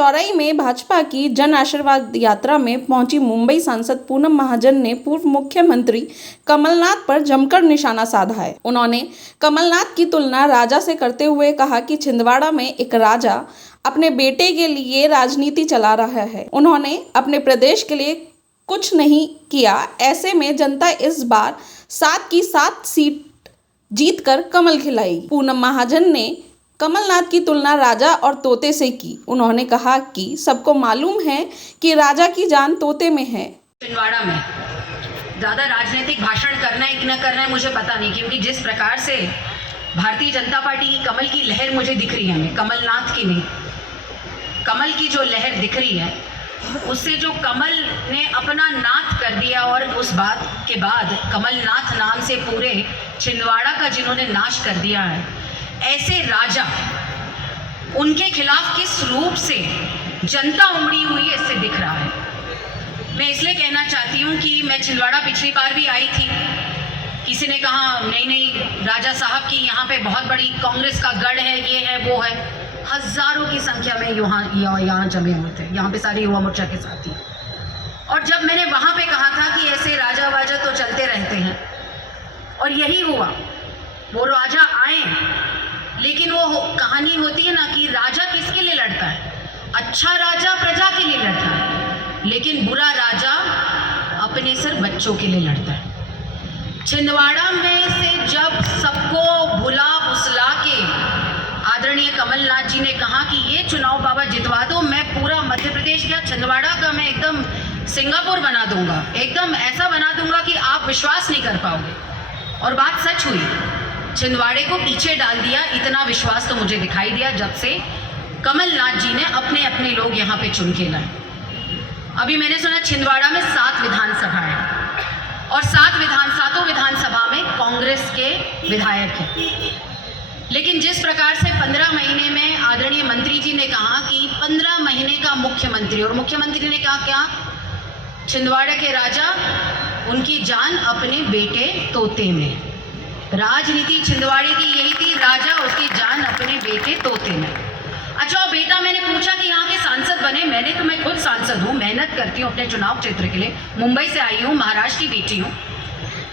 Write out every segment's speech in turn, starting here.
चौराई में भाजपा की जन आशीर्वाद यात्रा में पहुंची मुंबई सांसद पूनम महाजन ने पूर्व मुख्यमंत्री कमलनाथ पर जमकर निशाना साधा है। उन्होंने कमलनाथ की तुलना राजा से करते हुए कहा कि छिंदवाड़ा में एक राजा अपने बेटे के लिए राजनीति चला रहा है। उन्होंने अपने प्रदेश के लिए कुछ नहीं किया। ऐसे में जनता इस बार 7 की 7 सीट जीतकर कमल खिलाई। पूनम महाजन ने कमलनाथ की तुलना राजा और तोते से की। उन्होंने कहा कि सबको मालूम है कि राजा की जान तोते में है। छिंदवाड़ा में ज़्यादा राजनीतिक भाषण करना है कि न करना है मुझे पता नहीं, क्योंकि जिस प्रकार से भारतीय जनता पार्टी की कमल की लहर मुझे दिख रही है, हमें कमलनाथ की नहीं, कमल की जो लहर दिख रही है उससे जो कमल ने अपना नाथ कर दिया और उस बात के बाद कमलनाथ नाम से पूरे छिंदवाड़ा का जिन्होंने नाश कर दिया है, ऐसे राजा उनके खिलाफ किस रूप से जनता उमड़ी हुई है इससे दिख रहा है। मैं इसलिए कहना चाहती हूँ कि मैं छिंदवाड़ा पिछली बार भी आई थी, किसी ने कहा नहीं राजा साहब की यहाँ पे बहुत बड़ी कांग्रेस का गढ़ है, ये है वो है। हजारों की संख्या में यहाँ जमे हुए थे, यहाँ पे सारी युवा मोर्चा के साथी। और जब मैंने वहाँ पे कहा था कि ऐसे राजा वाजा तो चलते रहते हैं, और यही हुआ, वो राजा आए, लेकिन वो कहानी होती है ना कि राजा किसके लिए लड़ता है। अच्छा राजा प्रजा के लिए लड़ता है, लेकिन बुरा राजा अपने सिर्फ बच्चों के लिए लड़ता है। छिंदवाड़ा में से जब सबको भुला भुसला के आदरणीय कमलनाथ जी ने कहा कि ये चुनाव बाबा जितवा दो, मैं पूरा मध्य प्रदेश का छिंदवाड़ा का मैं एकदम सिंगापुर बना दूंगा, एकदम ऐसा बना दूंगा कि आप विश्वास नहीं कर पाओगे। और बात सच हुई, छिंदवाड़े को पीछे डाल दिया। इतना विश्वास तो मुझे दिखाई दिया जब से कमलनाथ जी ने अपने अपने लोग यहाँ पे चुन के लाए। अभी मैंने सुना छिंदवाड़ा में 7 विधानसभा है और 7 विधानसभा में कांग्रेस के विधायक हैं। लेकिन जिस प्रकार से 15 महीने में आदरणीय मंत्री जी ने कहा कि 15 महीने का मुख्यमंत्री, और मुख्यमंत्री ने कहा क्या, छिंदवाड़ा के राजा उनकी जान अपने बेटे तोते में। राजनीति छिंदवाड़े की यही थी, राजा उसकी जान अपने बेटे तोते में। अच्छा बेटा, मैंने पूछा कि यहाँ के सांसद बने, मैं खुद सांसद हूँ, मेहनत करती हूँ अपने चुनाव क्षेत्र के लिए, मुंबई से आई हूँ, महाराष्ट्र की बेटी हूँ।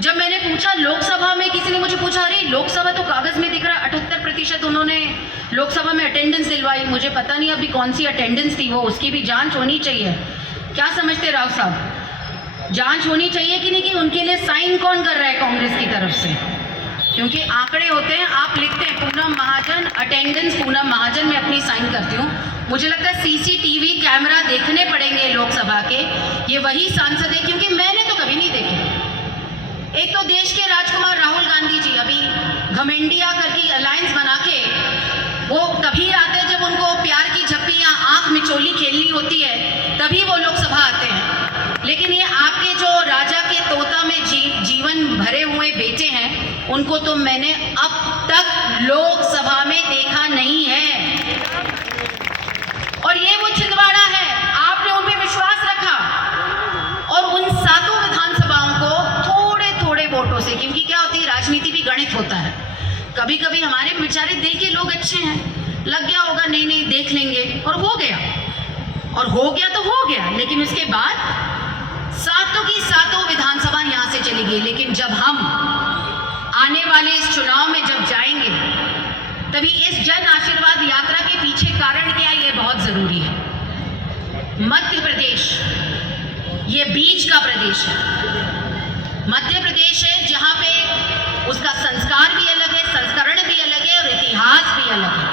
जब मैंने पूछा लोकसभा में, किसी ने मुझे पूछा अरे लोकसभा तो कागज में दिख रहा है 78% उन्होंने लोकसभा में अटेंडेंस दिलवाई। मुझे पता नहीं अभी कौन सी अटेंडेंस थी वो, उसकी भी जांच होनी चाहिए। क्या समझते राव साहब, जांच होनी चाहिए कि नहीं, कि उनके लिए साइन कौन कर रहा है कांग्रेस की तरफ से, क्योंकि आंकड़े होते हैं, आप लिखते हैं पूनम महाजन अटेंडेंस, पूनम महाजन, मैं अपनी साइन करती हूँ। मुझे लगता है सीसीटीवी कैमरा देखने पड़ेंगे लोकसभा के, ये वही सांसद है, क्योंकि मैंने तो कभी नहीं देखे। एक तो देश के राजकुमार राहुल गांधी जी अभी घमेंडिया करके अलायंस बना के वो तभी आते हैं जब उनको प्यार की झप्पी या आंख मिचोली खेलनी होती है, तभी वो लोकसभा आते हैं। लेकिन ये आपके जो राजा के तोता में जीवन भरे हुए बेटे हैं, उनको तो मैंने अब तक लोकसभा में देखा नहीं है। और ये वो छिंदवाड़ा है, आपने उन पे विश्वास रखा और उन 7 विधानसभाओं को थोड़े थोड़े वोटों से, क्योंकि क्या होती है राजनीति भी गणित होता है, कभी कभी हमारे बेचारे दिल के लोग अच्छे हैं, लग गया होगा नहीं देख लेंगे, और हो गया तो हो गया। लेकिन उसके बाद 7 की 7 विधानसभा यहाँ से चली गई। लेकिन जब हम आने वाले इस चुनाव में जब जाएंगे, तभी इस जन आशीर्वाद यात्रा के पीछे कारण क्या है, ये बहुत जरूरी है। मध्य प्रदेश ये बीच का प्रदेश है, मध्य प्रदेश है जहाँ पे उसका संस्कार भी अलग है, संस्करण भी अलग है और इतिहास भी अलग है।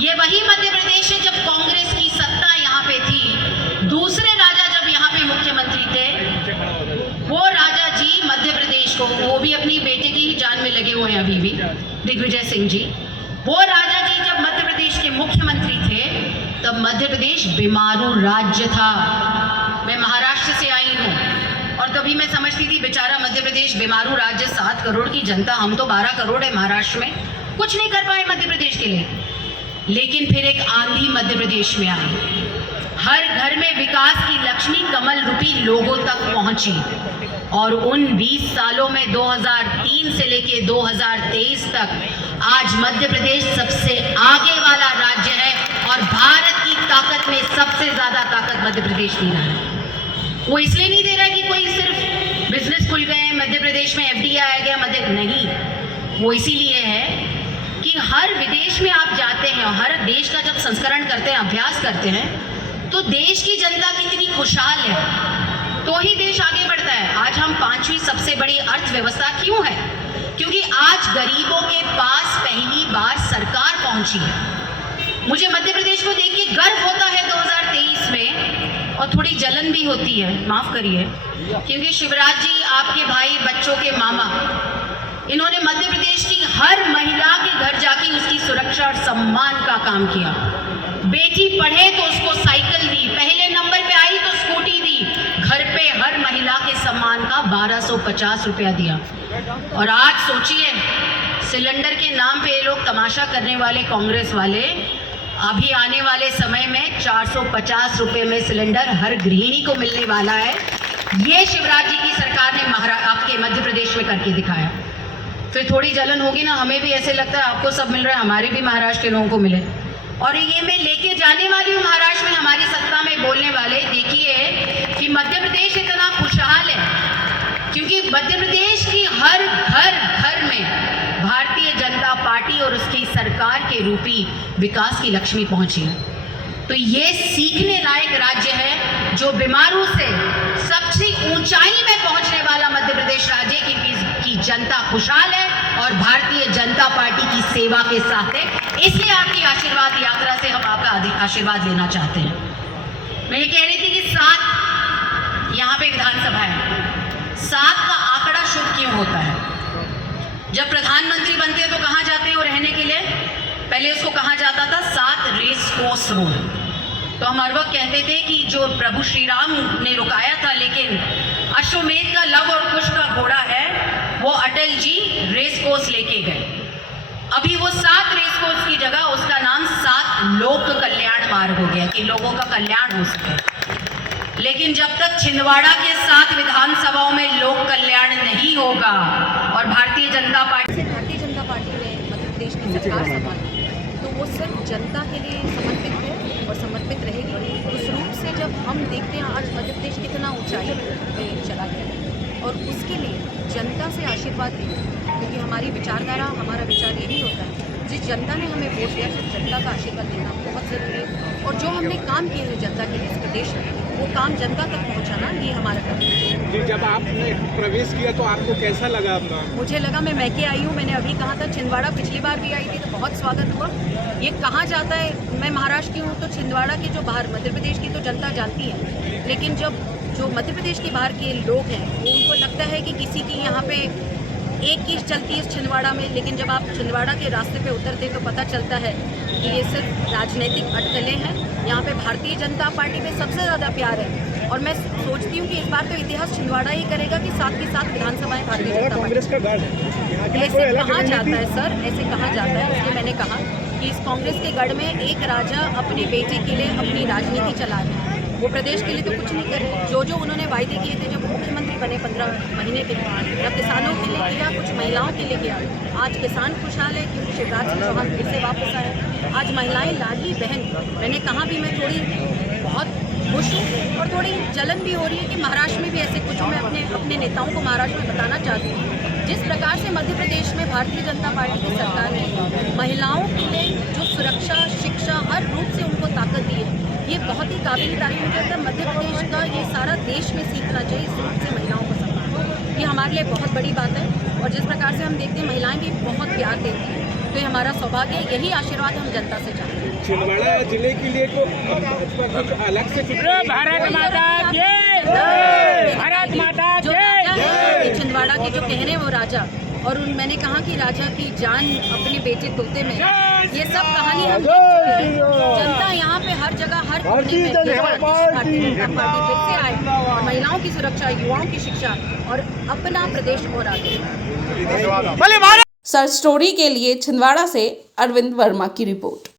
ये वही मध्य प्रदेश है जब कांग्रेस की सत्ता यहाँ पे थी, दूसरे राजा जब यहाँ पे मुख्यमंत्री थे, वो राजा जी मध्य प्रदेश को, वो भी अपनी बेटे की ही जान में लगे हुए हैं अभी भी, दिग्विजय सिंह जी, वो राजा जी जब मध्य प्रदेश के मुख्यमंत्री थे, तब मध्य प्रदेश बीमारू राज्य था। मैं महाराष्ट्र से आई हूँ और तभी मैं समझती थी बेचारा मध्य प्रदेश बीमारू राज्य, 7 करोड़ की जनता, हम तो 12 करोड़ है महाराष्ट्र में, कुछ नहीं कर पाए मध्य प्रदेश के लिए। लेकिन फिर एक आंधी मध्य प्रदेश में आई, हर घर में विकास की लक्ष्मी कमल रूपी लोगों तक पहुंची, और उन 20 सालों में 2003 से लेके 2023 तक आज मध्य प्रदेश सबसे आगे वाला राज्य है और भारत की ताकत में सबसे ज्यादा ताकत मध्य प्रदेश दे रहा है। वो इसलिए नहीं दे रहा है कि कोई सिर्फ बिजनेस खुल गए मध्य प्रदेश में, एफडीआई आ गया मध्य, नहीं, वो इसीलिए है कि हर विदेश में आप जाते हैं और हर देश का जब संस्करण करते हैं, अभ्यास करते हैं, तो देश की जनता कितनी खुशहाल है तो ही देश आगे बढ़ता है। आज हम 5वीं सबसे बड़ी अर्थव्यवस्था क्यों है? क्योंकि आज गरीबों के पास पहली बार सरकार पहुंची है। मुझे मध्य प्रदेश को देख के गर्व होता है 2023 में, और थोड़ी जलन भी होती है, माफ करिए, क्योंकि शिवराज जी आपके भाई, बच्चों के मामा, इन्होंने मध्य प्रदेश की हर महिला के घर जाके उसकी सुरक्षा और सम्मान का काम किया। बेटी पढ़े तो उसको साइकिल दी, पहले नंबर पे आई तो स्कूटी दी, घर पे हर महिला के सम्मान का 1250 रुपया दिया। और आज सोचिए, सिलेंडर के नाम पे ये लोग तमाशा करने वाले कांग्रेस वाले, अभी आने वाले समय में 450 रुपये में सिलेंडर हर गृहिणी को मिलने वाला है। ये शिवराज जी की सरकार ने आपके मध्य प्रदेश में करके दिखाया। फिर थोड़ी जलन होगी ना, हमें भी ऐसे लगता है आपको सब मिल रहा है, हमारे भी महाराष्ट्र के लोगों को मिले। और ये मैं लेके जाने वाली हूँ महाराष्ट्र में हमारी सत्ता में बोलने वाले, देखिए कि मध्य प्रदेश इतना खुशहाल है क्योंकि मध्य प्रदेश की हर घर में भारतीय जनता पार्टी और उसकी सरकार के रूपी विकास की लक्ष्मी पहुंची है। तो ये सीखने लायक राज्य है, जो बीमारों से सबसे ऊंचाई में पहुंचने वाला मध्य प्रदेश राज्य की जनता खुशहाल है और भारतीय जनता पार्टी की सेवा के साथ है। इसलिए आपकी आशीर्वाद यात्रा से हम आपका आशीर्वाद लेना चाहते हैं। मैं ये कह रही थी कि 7 यहाँ पे विधानसभा है, 7 का आंकड़ा शुभ क्यों होता है? जब प्रधानमंत्री बनते हैं तो कहाँ जाते हैं वो रहने के लिए? पहले उसको कहा जाता था 7 रेस कोर्स रोड। तो हम हर वक्त कहते थे कि जो प्रभु श्री राम ने रुकाया था, लेकिन अश्वमेध का लव और कुश का घोड़ा है, वो अटल जी रेस कोर्स लेके गए। अभी वो 7 रेस कोर्स की जगह उसका नाम 7 लोक कल्याण मार्ग हो गया कि लोगों का कल्याण हो सके। लेकिन जब तक छिंदवाड़ा के 7 विधानसभाओं में लोक कल्याण नहीं होगा और भारतीय जनता पार्टी ने मध्य प्रदेश की सरकार संभाली, तो वो सिर्फ जनता के लिए समर्पित है और समर्पित रहेगी। उस रूप से जब हम देखते हैं आज मध्य प्रदेश कितना ऊंचाई पे चला गया, और उसके लिए जनता से आशीर्वाद लें, क्योंकि हमारी विचारधारा, हमारा विचार यही होता है, जिस जनता ने हमें वोट दिया, तो जनता का आशीर्वाद लेना बहुत ज़रूरी है। और जो हमने काम किए हैं जनता के लिए इस प्रदेश में, वो काम जनता तक पहुँचाना, ये हमारा कर्तव्य है। जी, जब आपने प्रवेश किया तो आपको कैसा लगा अपना? मुझे लगा, मैं मैके आई हूँ, मैंने अभी कहा था छिंदवाड़ा पिछली बार भी आई थी तो बहुत स्वागत हुआ। ये कहा जाता है, मैं महाराष्ट्र की हूँ तो छिंदवाड़ा की जो बाहर मध्य प्रदेश की तो जनता जानती है, लेकिन जब जो मध्य प्रदेश के बाहर के लोग हैं वो उनको लगता है कि किसी की यहाँ पे एक चीज़ चलती है इस छिंदवाड़ा में, लेकिन जब आप छिंदवाड़ा के रास्ते पे उतरते तो पता चलता है कि ये सिर्फ राजनीतिक अटकलें हैं। यहाँ पे भारतीय जनता पार्टी पे सबसे ज़्यादा प्यार है, और मैं सोचती हूँ कि इस बार तो इतिहास छिंदवाड़ा ही करेगा कि 7 की 7 विधानसभाएं भारतीय जनता कांग्रेस का गढ़ है, ऐसे कहा जाता है सर, ऐसे कहा जाता है। इसलिए मैंने कहा कि इस कांग्रेस के गढ़ में एक राजा अपने बेटे के लिए अपनी राजनीति चला रहे हैं, वो प्रदेश के लिए तो कुछ नहीं कर रहे। जो उन्होंने वायदे किए थे जब मुख्यमंत्री बने 15 महीने के लिए, या किसानों के लिए किया, कुछ महिलाओं के लिए किया। आज किसान खुशहाल है क्योंकि शिवराज सिंह चौहान फिर से वापस आए। आज महिलाएं, लाडली बहन, मैंने कहा भी मैं थोड़ी बहुत खुश हूँ और थोड़ी जलन भी हो रही है कि महाराष्ट्र में भी ऐसे कुछ, मैं अपने नेताओं को महाराष्ट्र में बताना चाहती हूँ, जिस प्रकार से मध्य प्रदेश में भारतीय जनता पार्टी की सरकार ने महिलाओं के लिए जो सुरक्षा, शिक्षा, हर रूप से उनको ताकत दी है, ये बहुत ही काबिल तारीफ। मुझे लगता है मध्य प्रदेश का ये सारा देश में सीखना चाहिए इस रूप से महिलाओं को सम्मान, ये हमारे लिए बहुत बड़ी बात है। और जिस प्रकार से हम देखते हैं महिलाएं भी बहुत प्यार देती हैं, तो ये हमारा सौभाग्य है, यही आशीर्वाद हम जनता से चाहते हैं। छिंदवाड़ा जिले के लिए तो भाजपा कुछ अलग से भारत माता जय, भारत माता जय। छिंदवाड़ा के जो कह रहे हैं वो राजा, और मैंने कहा कि राजा की जान अपने बेटे तोते में, ये सब कहानी हम देख चुके हैं। जनता यहाँ पे हर जगह, हर कोने में भारतीय जनता पार्टी फिर से आए और महिलाओं की सुरक्षा, युवाओं की शिक्षा और अपना प्रदेश और आगे। सर्च स्टोरी के लिए छिंदवाड़ा से अरविंद वर्मा की रिपोर्ट।